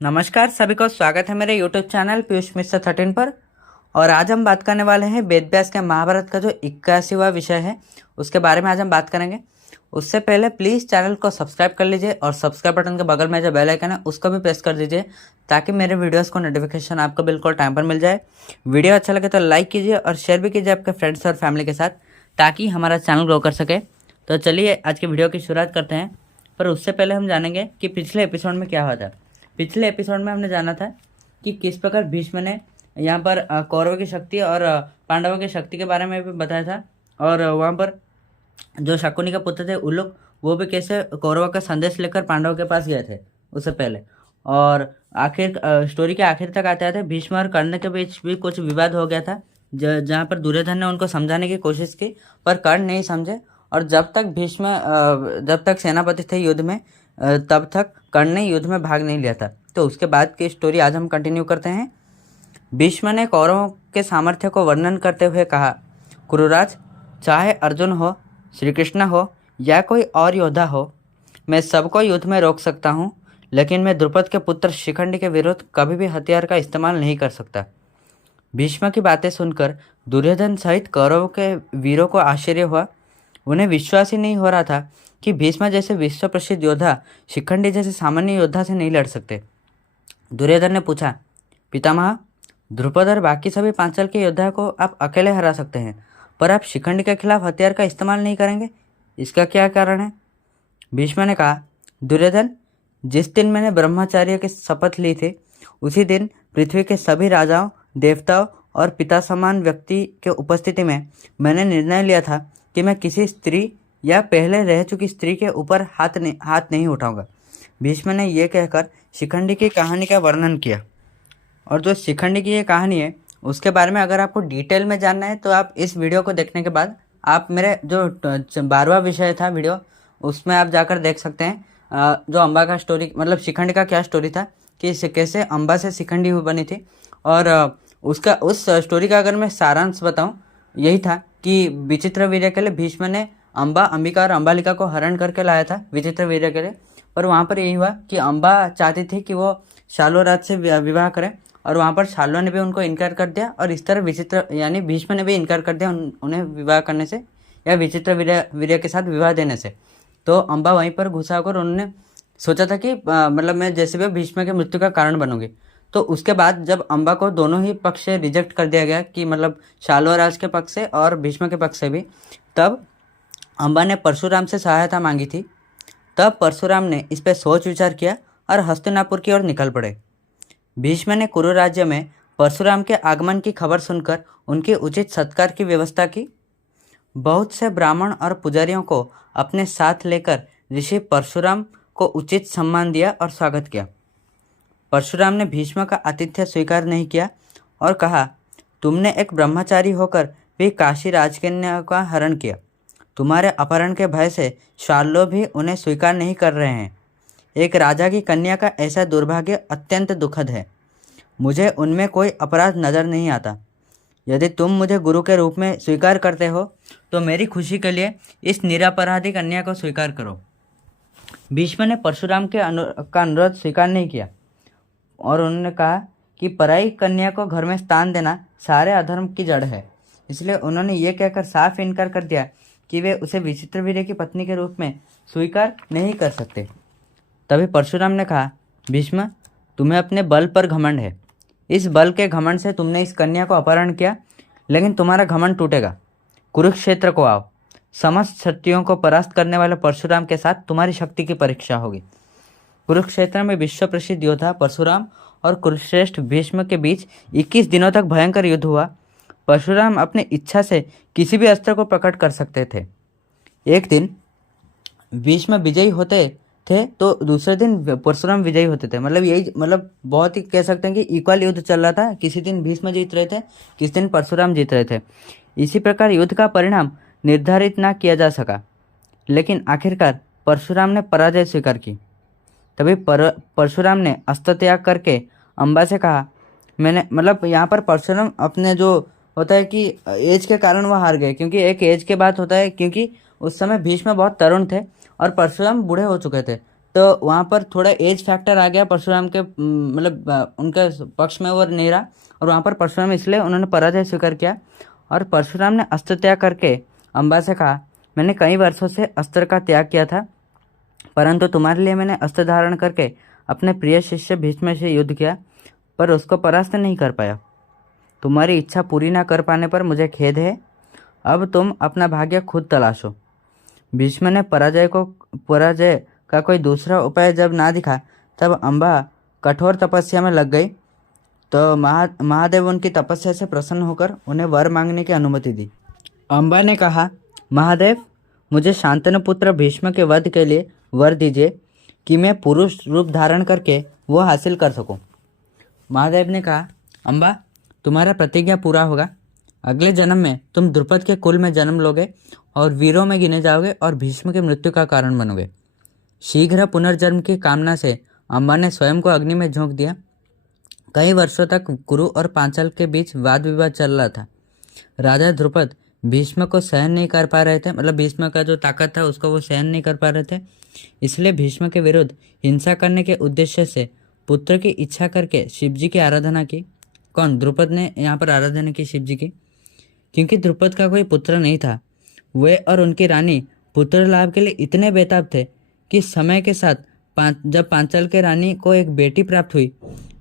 नमस्कार सभी को स्वागत है मेरे YouTube चैनल पीयूष मिश्र 13 पर। और आज हम बात करने वाले हैं वेद व्यास के महाभारत का जो 81वां विषय है उसके बारे में आज हम बात करेंगे। उससे पहले प्लीज़ चैनल को सब्सक्राइब कर लीजिए और सब्सक्राइब बटन के बगल में जो बेल आइकन है उसको भी प्रेस कर दीजिए ताकि मेरे वीडियोज़ को नोटिफिकेशन आपको बिल्कुल टाइम पर मिल जाए। वीडियो अच्छा लगे तो लाइक कीजिए और शेयर भी कीजिए आपके फ्रेंड्स और फैमिली के साथ ताकि हमारा चैनल ग्रो कर सके। तो चलिए आज की वीडियो की शुरुआत करते हैं। पर उससे पहले हम जानेंगे कि पिछले एपिसोड में क्या हुआ था। पिछले एपिसोड में हमने जाना था कि किस प्रकार भीष्म ने यहाँ पर कौरवों की शक्ति और पांडवों की शक्ति के बारे में भी बताया था। और वहाँ पर जो शकुनी के पुत्र थे उल्लूक, वो भी कैसे कौरवों का संदेश लेकर पांडवों के पास गए थे उससे पहले। और आखिर स्टोरी के आखिर तक आते आते भीष्म और कर्ण के बीच भी कुछ विवाद हो गया था, जहाँ पर दुर्योधन ने उनको समझाने की कोशिश की पर कर्ण नहीं समझे। और जब तक सेनापति थे युद्ध में तब तक कर्ण ने युद्ध में भाग नहीं लिया था। तो उसके बाद की स्टोरी आज हम कंटिन्यू करते हैं। भीष्म ने कौरवों के सामर्थ्य को वर्णन करते हुए कहा, कुरुराज, चाहे अर्जुन हो, श्री कृष्ण हो या कोई और योद्धा हो, मैं सबको युद्ध में रोक सकता हूँ, लेकिन मैं द्रुपद के पुत्र शिखंडी के विरुद्ध कभी भी हथियार का इस्तेमाल नहीं कर सकता। भीष्म की बातें सुनकर दुर्योधन सहित कौरवों के वीरों को आश्चर्य हुआ। उन्हें विश्वास ही नहीं हो रहा था कि भीष्म जैसे विश्व प्रसिद्ध योद्धा शिखंडी जैसे सामान्य योद्धा से नहीं लड़ सकते। दुर्योधन ने पूछा, पितामह, द्रुपद और बाकी सभी पांचाल के योद्धा को आप अकेले हरा सकते हैं, पर आप शिखंडी के खिलाफ हथियार का इस्तेमाल नहीं करेंगे, इसका क्या कारण है? भीष्म ने कहा, दुर्योधन, जिस दिन मैंने ब्रह्मचार्य की शपथ ली थी उसी दिन पृथ्वी के सभी राजाओं, देवताओं और पिता समान व्यक्ति के उपस्थिति में मैंने निर्णय लिया था कि मैं किसी स्त्री या पहले रह चुकी स्त्री के ऊपर हाथ नहीं उठाऊंगा। भीष्म ने यह कहकर शिखंडी की कहानी का वर्णन किया। और जो शिखंडी की ये कहानी है उसके बारे में अगर आपको डिटेल में जानना है तो आप इस वीडियो को देखने के बाद आप मेरे जो 12वां विषय था वीडियो उसमें आप जाकर देख सकते हैं। जो अम्बा का स्टोरी, मतलब शिखंडी का क्या स्टोरी था कि कैसे अम्बा से शिखंडी बनी थी। और उस स्टोरी का अगर मैं सारांश बताऊं, यही था कि विचित्र वीर्य के लिए भीष्म ने अंबिका और अंबालिका को हरण करके लाया था विचित्र वीर्य के लिए। पर वहाँ पर यही हुआ कि अम्बा चाहती थी कि वो शाल्वराज से विवाह करें और वहाँ पर शाल्व ने भी उनको इनकार कर दिया। और इस तरह विचित्र यानी भीष्म ने भी इनकार कर दिया उन्हें विवाह करने से या विचित्र वीर्य के साथ विवाह देने से। तो अम्बा वहीं पर घुसा होकर उन्होंने सोचा था कि मतलब मैं जैसे भी भीष्म की मृत्यु का कारण बनूंगी। तो उसके बाद जब अम्बा को दोनों ही पक्ष से रिजेक्ट कर दिया गया कि मतलब शाल्वराज के पक्ष से और भीष्म के पक्ष से भी, तब अम्बा ने परशुराम से सहायता मांगी थी। तब परशुराम ने इस पर सोच विचार किया और हस्तिनापुर की ओर निकल पड़े। भीष्म ने कुरु राज्य में परशुराम के आगमन की खबर सुनकर उनके उचित सत्कार की व्यवस्था की। बहुत से ब्राह्मण और पुजारियों को अपने साथ लेकर ऋषि परशुराम को उचित सम्मान दिया और स्वागत किया। परशुराम ने भीष्म का आतिथ्य स्वीकार नहीं किया और कहा, तुमने एक ब्रह्मचारी होकर भी काशी राजकन्या का हरण किया। तुम्हारे अपहरण के भय से शाल्व भी उन्हें स्वीकार नहीं कर रहे हैं। एक राजा की कन्या का ऐसा दुर्भाग्य अत्यंत दुखद है। मुझे उनमें कोई अपराध नजर नहीं आता। यदि तुम मुझे गुरु के रूप में स्वीकार करते हो तो मेरी खुशी के लिए इस निरपराधी कन्या को स्वीकार करो। भीष्म ने परशुराम का अनुरोध स्वीकार नहीं किया और उन्होंने कहा कि पराई कन्या को घर में स्थान देना सारे अधर्म की जड़ है। इसलिए उन्होंने ये कहकर साफ इनकार कर दिया कि वे उसे विचित्रवीर्य की पत्नी के रूप में स्वीकार नहीं कर सकते। तभी परशुराम ने कहा, भीष्म, तुम्हें अपने बल पर घमंड है। इस बल के घमंड से तुमने इस कन्या को अपहरण किया, लेकिन तुम्हारा घमंड टूटेगा। कुरुक्षेत्र को आओ। समस्त क्षत्रियों को परास्त करने वाले परशुराम के साथ तुम्हारी शक्ति की परीक्षा होगी। कुरुक्षेत्र में विश्व प्रसिद्ध योद्धा परशुराम और कुरुश्रेष्ठ भीष्म के बीच 21 दिनों तक भयंकर युद्ध हुआ। परशुराम अपनी इच्छा से किसी भी अस्त्र को प्रकट कर सकते थे। एक दिन भीष्म विजयी होते थे तो दूसरे दिन परशुराम विजयी होते थे। मतलब बहुत ही कह सकते हैं कि इक्वल युद्ध चल रहा था। किसी दिन भीष्म जीत रहे थे, किसी दिन परशुराम जीत रहे थे। इसी प्रकार युद्ध का परिणाम निर्धारित ना किया जा सका, लेकिन आखिरकार परशुराम ने पराजय स्वीकार की। तभी परशुराम ने अस्त्र त्याग करके अम्बा से कहा, मैंने मतलब यहाँ पर परशुराम अपने जो होता है कि एज के कारण वह हार गए, क्योंकि एक एज के बाद होता है, क्योंकि उस समय भीष्म बहुत तरुण थे और परशुराम बूढ़े हो चुके थे। तो वहाँ पर थोड़ा एज फैक्टर आ गया परशुराम के, उनके पक्ष में वो नहीं रहा, और वहाँ पर परशुराम इसलिए उन्होंने पराजय स्वीकार किया। और परशुराम ने अस्त्र त्याग करके अम्बा से कहा, मैंने कई वर्षों से अस्त्र का त्याग किया था, परंतु तुम्हारे लिए मैंने अस्त्र धारण करके अपने प्रिय शिष्य भीष्म से युद्ध किया, पर उसको परास्त नहीं कर पाया। तुम्हारी इच्छा पूरी ना कर पाने पर मुझे खेद है। अब तुम अपना भाग्य खुद तलाशो। भीष्म ने पराजय का कोई दूसरा उपाय जब ना दिखा, तब अम्बा कठोर तपस्या में लग गई। तो महादेव उनकी तपस्या से प्रसन्न होकर उन्हें वर मांगने की अनुमति दी। अम्बा ने कहा, महादेव, मुझे शांतनु पुत्र भीष्म के वध के लिए वर दीजिए कि मैं पुरुष रूप धारण करके वो हासिल कर सकूं। महादेव ने कहा, अम्बा, तुम्हारा प्रतिज्ञा पूरा होगा। अगले जन्म में तुम द्रुपद के कुल में जन्म लोगे और वीरों में गिने जाओगे और भीष्म की मृत्यु का कारण बनोगे। शीघ्र पुनर्जन्म की कामना से अम्बा ने स्वयं को अग्नि में झोंक दिया। कई वर्षों तक कुरु और पांचाल के बीच वाद विवाद चल रहा था। राजा द्रुपद भीष्म को सहन नहीं कर पा रहे थे, भीष्म का जो ताकत था उसको वो सहन नहीं कर पा रहे थे। इसलिए भीष्म के विरुद्ध हिंसा करने के उद्देश्य से पुत्र की इच्छा करके शिवजी की आराधना की। कौन? द्रुपद ने यहाँ पर आराधना की शिवजी की, क्योंकि द्रुपद का कोई पुत्र नहीं था। वे और उनकी रानी पुत्र लाभ के लिए इतने बेताब थे कि समय के साथ जब पांचाल के रानी को एक बेटी प्राप्त हुई,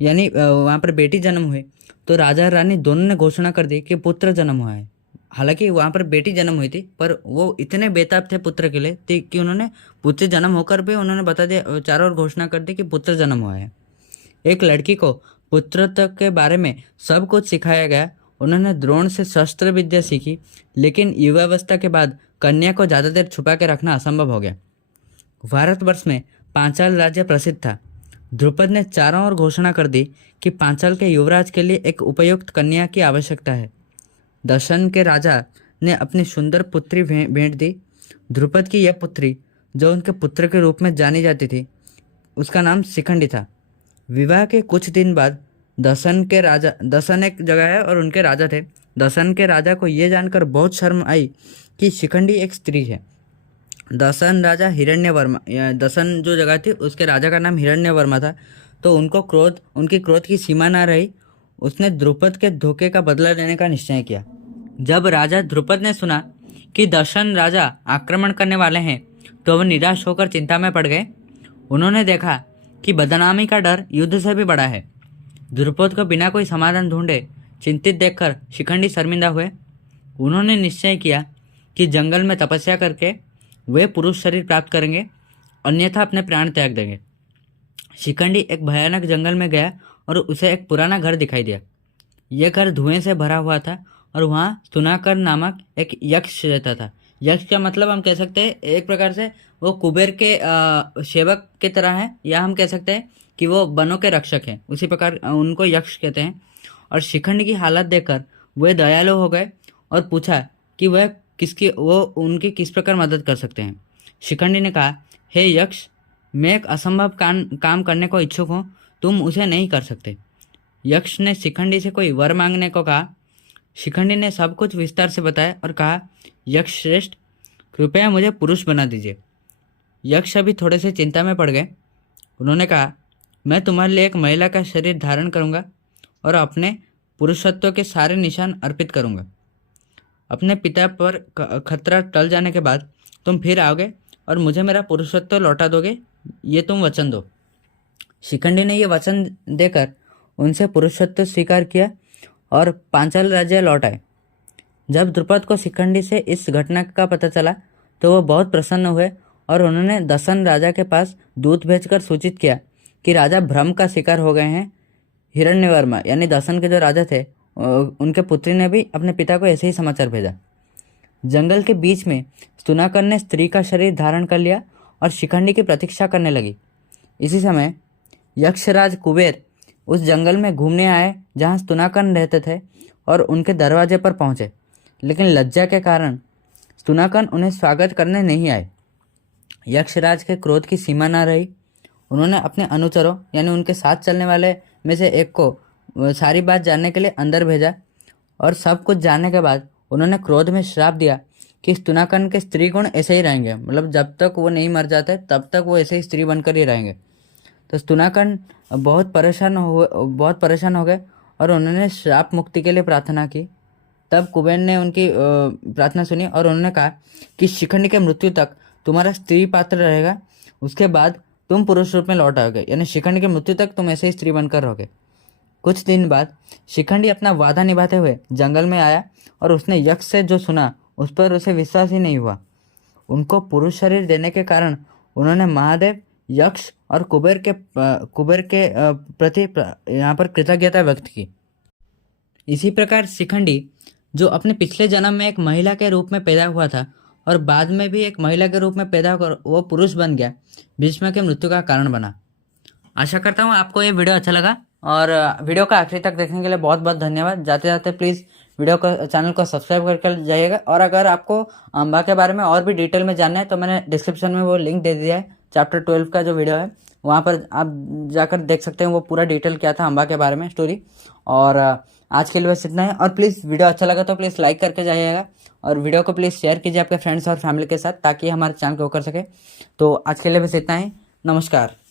यानी वहाँ पर बेटी जन्म हुई, तो राजा और रानी दोनों ने घोषणा कर दी कि पुत्र जन्म हुआ है। हालांकि वहाँ पर बेटी जन्म हुई थी, पर वो इतने बेताब थे पुत्र के लिए कि उन्होंने पुत्र जन्म होकर भी उन्होंने बता दिया, चारों ओर घोषणा कर दी कि पुत्र जन्म हुआ है। एक लड़की को पुत्रत्व के बारे में सब कुछ सिखाया गया। उन्होंने द्रोण से शस्त्र विद्या सीखी, लेकिन युवावस्था के बाद कन्या को ज़्यादा देर छुपा के रखना असंभव हो गया। भारतवर्ष में पांचाल राज्य प्रसिद्ध था। द्रुपद ने चारों ओर घोषणा कर दी कि पांचाल के युवराज के लिए एक उपयुक्त कन्या की आवश्यकता है। दशन के राजा ने अपनी सुंदर पुत्री भेंट दी। द्रुपद की यह पुत्री, जो उनके पुत्र के रूप में जानी जाती थी, उसका नाम शिखंडी था। विवाह के कुछ दिन बाद दशन एक जगह है और उनके राजा थे। दशन के राजा को यह जानकर बहुत शर्म आई कि शिखंडी एक स्त्री है। दशन राजा हिरण्यवर्मा, दशन जो जगह थी उसके राजा का नाम हिरण्यवर्मा था। तो उनकी क्रोध की सीमा ना रही। उसने द्रुपद के धोखे का बदला लेने का निश्चय किया। जब राजा द्रुपद ने सुना कि दशन राजा आक्रमण करने वाले हैं, तो वह निराश होकर चिंता में पड़ गए। उन्होंने देखा कि बदनामी का डर युद्ध से भी बड़ा है। द्रुपद को बिना कोई समाधान ढूंढे चिंतित देखकर शिखंडी शर्मिंदा हुए। उन्होंने निश्चय किया कि जंगल में तपस्या करके वे पुरुष शरीर प्राप्त करेंगे, अन्यथा अपने प्राण त्याग देंगे। शिखंडी एक भयानक जंगल में गया और उसे एक पुराना घर दिखाई दिया। यह घर धुएं से भरा हुआ था और वहाँ सुनाकर नामक एक यक्ष रहता था। यक्ष का मतलब हम कह सकते हैं एक प्रकार से वो कुबेर के सेवक की तरह है, या हम कह सकते हैं कि वो वनों के रक्षक हैं, उसी प्रकार उनको यक्ष कहते हैं। और शिखंडी की हालत देखकर वे दयालु हो गए और पूछा कि वो उनकी किस प्रकार मदद कर सकते हैं। शिखंडी ने कहा, हे यक्ष, मैं एक असंभव काम करने को इच्छुक हूँ, तुम उसे नहीं कर सकते। यक्ष ने शिखंडी से कोई वर मांगने को कहा। शिखंडी ने सब कुछ विस्तार से बताया और कहा, यक्ष श्रेष्ठ, कृपया मुझे पुरुष बना दीजिए। यक्ष अभी थोड़े से चिंता में पड़ गए। उन्होंने कहा, मैं तुम्हारे लिए एक महिला का शरीर धारण करूंगा और अपने पुरुषत्व के सारे निशान अर्पित करूंगा। अपने पिता पर खतरा टल जाने के बाद तुम फिर आओगे और मुझे मेरा पुरुषत्व लौटा दोगे, ये तुम वचन दो। शिखंडी ने यह वचन देकर उनसे पुरुषत्व स्वीकार किया और पांचाल राज्य लौट आए। जब द्रुपद को शिखंडी से इस घटना का पता चला तो वह बहुत प्रसन्न हुए और उन्होंने दशन राजा के पास दूत भेजकर सूचित किया कि राजा भ्रम का शिकार हो गए हैं। हिरण्यवर्मा यानी दशन के जो राजा थे, उनके पुत्री ने भी अपने पिता को ऐसे ही समाचार भेजा। जंगल के बीच में स्तुनाकर ने स्त्री का शरीर धारण कर लिया और शिखंडी की प्रतीक्षा करने लगी। इसी समय यक्षराज कुबेर उस जंगल में घूमने आए जहाँ स्तुनाकन रहते थे और उनके दरवाजे पर पहुँचे, लेकिन लज्जा के कारण स्तुनाकन उन्हें स्वागत करने नहीं आए। यक्षराज के क्रोध की सीमा न रही। उन्होंने अपने अनुचरों यानी उनके साथ चलने वाले में से एक को सारी बात जानने के लिए अंदर भेजा और सब कुछ जानने के बाद उन्होंने क्रोध में श्राप दिया कि स्तुनाकन के स्त्री गुण ऐसे ही रहेंगे, मतलब जब तक वो नहीं मर जाते तब तक वो ऐसे ही स्त्री बनकर ही रहेंगे। तो स्तुनाकन बहुत परेशान हो गए और उन्होंने श्राप मुक्ति के लिए प्रार्थना की। तब कुबेर ने उनकी प्रार्थना सुनी और उन्होंने कहा कि शिखंडी के मृत्यु तक तुम्हारा स्त्री पात्र रहेगा, उसके बाद तुम पुरुष रूप में लौट आओगे, यानी शिखंडी की मृत्यु तक तुम ऐसे ही स्त्री बनकर रहोगे। कुछ दिन बाद शिखंडी अपना वादा निभाते हुए जंगल में आया और उसने यक्ष से जो सुना उस पर उसे विश्वास ही नहीं हुआ। उनको पुरुष शरीर देने के कारण उन्होंने महादेव, यक्ष और कुबेर के प्रति यहाँ पर कृतज्ञता व्यक्त की। इसी प्रकार शिखंडी जो अपने पिछले जन्म में एक महिला के रूप में पैदा हुआ था और बाद में भी एक महिला के रूप में पैदा होकर वो पुरुष बन गया, भीष्म के मृत्यु का कारण बना। आशा करता हूँ आपको ये वीडियो अच्छा लगा और वीडियो को आखिरी तक देखने के लिए बहुत बहुत धन्यवाद। जाते जाते प्लीज़ वीडियो को चैनल को सब्सक्राइब करके जाइएगा। और अगर आपको अम्बा के बारे में और भी डिटेल में जानना है तो मैंने डिस्क्रिप्शन में वो लिंक दे दिया है, चैप्टर 12 का जो वीडियो है वहाँ पर आप जाकर देख सकते हैं वो पूरा डिटेल क्या था अम्बा के बारे में स्टोरी। और आज के लिए बस इतना है। और प्लीज़ वीडियो अच्छा लगा तो प्लीज़ लाइक करके जाइएगा और वीडियो को प्लीज़ शेयर कीजिए आपके फ्रेंड्स और फैमिली के साथ ताकि हमारे चैनल को कर सके। तो आज के लिए बस इतना ही। नमस्कार।